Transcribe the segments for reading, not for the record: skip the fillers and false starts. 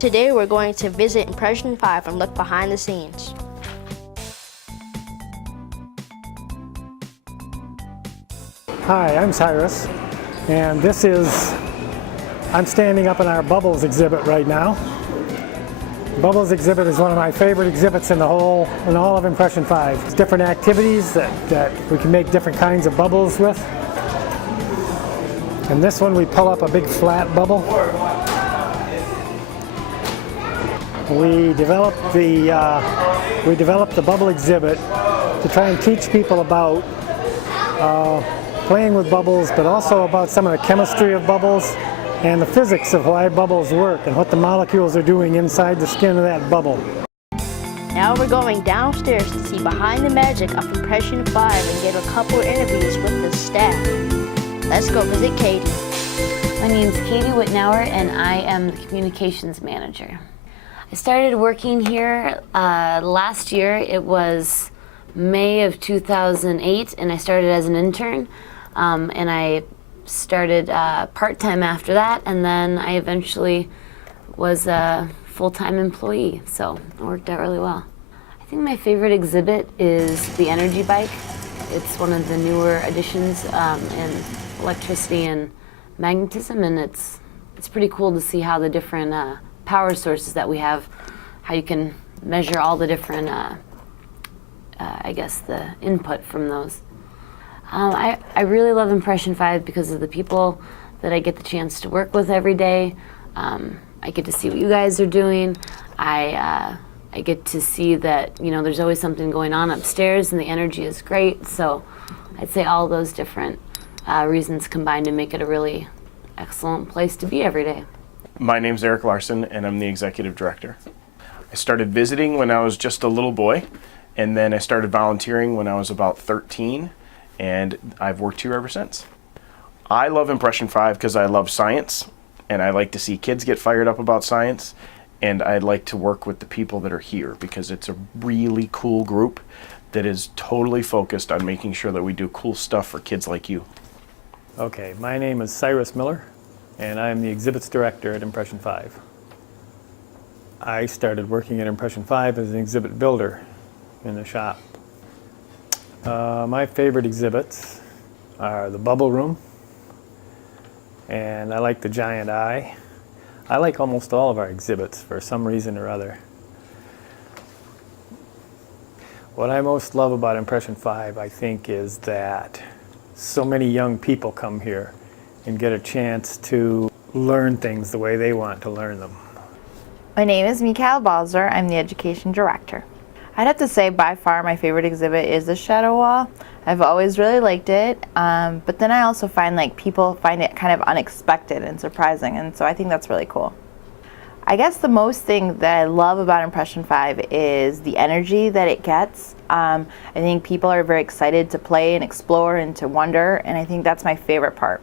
Today we're going to visit Impression 5 and look behind the scenes. Hi, I'm Cyrus, and I'm standing up in our Bubbles exhibit right now. Bubbles exhibit is one of my favorite exhibits in all of Impression 5. It's different activities that we can make different kinds of bubbles with. In this one we pull up a big flat bubble. We developed the bubble exhibit to try and teach people about playing with bubbles, but also about some of the chemistry of bubbles and the physics of why bubbles work and what the molecules are doing inside the skin of that bubble. Now we're going downstairs to see behind the magic of Impression 5 and get a couple interviews with the staff. Let's go visit Katie. My name's Katie Wittenauer and I am the communications manager. I started working here last year. It was May of 2008 and I started as an intern and I started part-time after that, and then I eventually was a full-time employee, so it worked out really well. I think my favorite exhibit is the energy bike. It's one of the newer additions in electricity and magnetism, and it's pretty cool to see how the different power sources that we have, how you can measure all the different, I guess, the input from those. I really love Impression 5 because of the people that I get the chance to work with every day. I get to see what you guys are doing. I get to see that, you know, there's always something going on upstairs and the energy is great. So I'd say all those different reasons combine to make it a really excellent place to be every day. My name's Eric Larson and I'm the executive director. I started visiting when I was just a little boy, and then I started volunteering when I was about 13. And I've worked here ever since. I love Impression 5 because I love science, and I like to see kids get fired up about science, and I like to work with the people that are here because it's a really cool group that is totally focused on making sure that we do cool stuff for kids like you. Okay, my name is Cyrus Miller, and I'm the exhibits director at Impression 5. I started working at Impression 5 as an exhibit builder in the shop. My favorite exhibits are the Bubble Room, and I like the Giant Eye. I like almost all of our exhibits for some reason or other. What I most love about Impression 5, I think, is that so many young people come here and get a chance to learn things the way they want to learn them. My name is Mikhail Balzer. I'm the education director. I'd have to say by far my favorite exhibit is the shadow wall. I've always really liked it, but then I also find like people find it kind of unexpected and surprising, and so I think that's really cool. I guess the most thing that I love about Impression 5 is the energy that it gets. I think people are very excited to play and explore and to wonder, and I think that's my favorite part.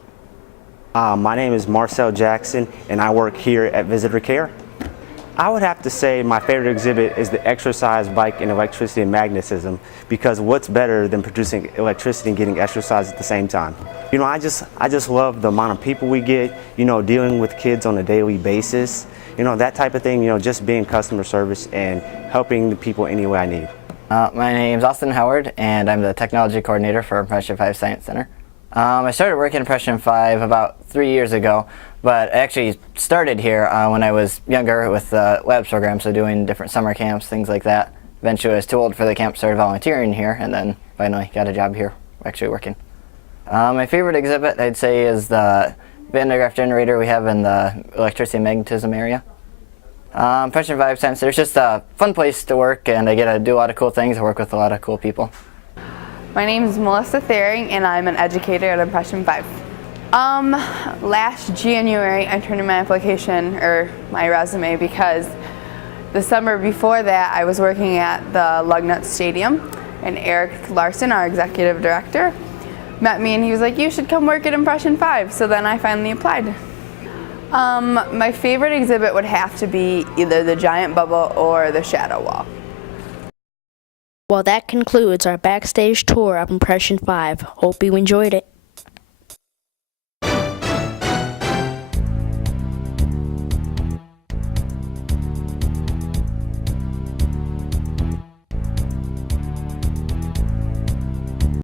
My name is Marcel Jackson and I work here at Visitor Care. I would have to say my favorite exhibit is the exercise bike and electricity and magnetism, because what's better than producing electricity and getting exercise at the same time? You know, I just love the amount of people we get, you know, dealing with kids on a daily basis, you know, that type of thing, you know, just being customer service and helping the people any way I need. My name's Austin Howard and I'm the technology coordinator for Impression 5 Science Center. I started working at Impression 5 about 3 years ago, but I actually started here when I was younger with the L.A.B.S program, so doing different summer camps, things like that. Eventually I was too old for the camp, started volunteering here, and then finally got a job here, actually working. My favorite exhibit, I'd say, is the Van de Graaff generator we have in the electricity and magnetism area. Impression 5 Science Center is just a fun place to work, and I get to do a lot of cool things. I work with a lot of cool people. My name is Melissa Thering and I'm an educator at Impression 5. Last January I turned in my application, or my resume, because the summer before that I was working at the Lugnut Stadium, and Eric Larson, our executive director, met me and he was like, you should come work at Impression 5. So then I finally applied. My favorite exhibit would have to be either the giant bubble or the shadow wall. Well, that concludes our backstage tour of Impression 5. Hope you enjoyed it.